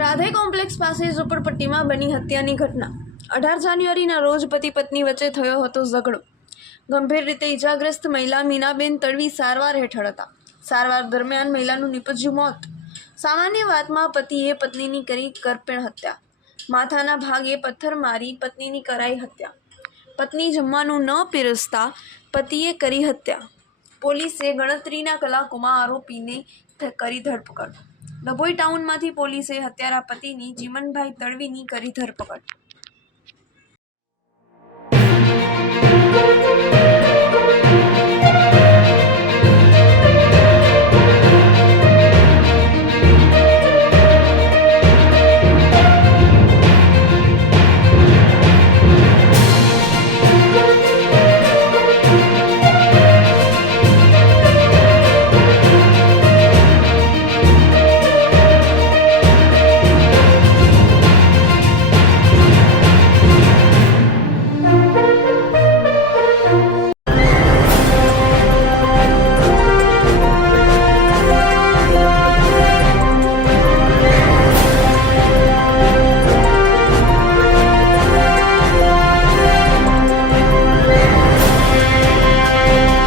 Radhe complex પાસે ઝૂંપડપટ્ટીમાં બની હત્યાની ઘટના। 18 જાન્યુઆરીના રોજ પતિ પત્ની વચ્ચે થયો હતો ઝઘડો। ગંભીર રીતે ઇજાગ્રસ્ત મહિલા મીનાબેન તડવી સારવાર હેઠળ હતા। સારવાર દરમિયાન મહિલાનું નીપજ્યું મોત। સામાન્ય વાતમાં પતિએ પત્નીની કરી કરપીણ હત્યા। માથાના ભાગે પથ્થર મારી પત્નીની કરાઈ હત્યા। પત્ની જમવાનું ન પીરસતા પતિએ કરી હત્યા। પોલીસે ગણતરીના કલાકોમાં આરોપીને કરી ધરપકડ। ડભોઈ ટાઉનમાંથી પોલીસે હત્યારા પતિની ચીમનભાઈ તડવીની કરી ધરપકડ।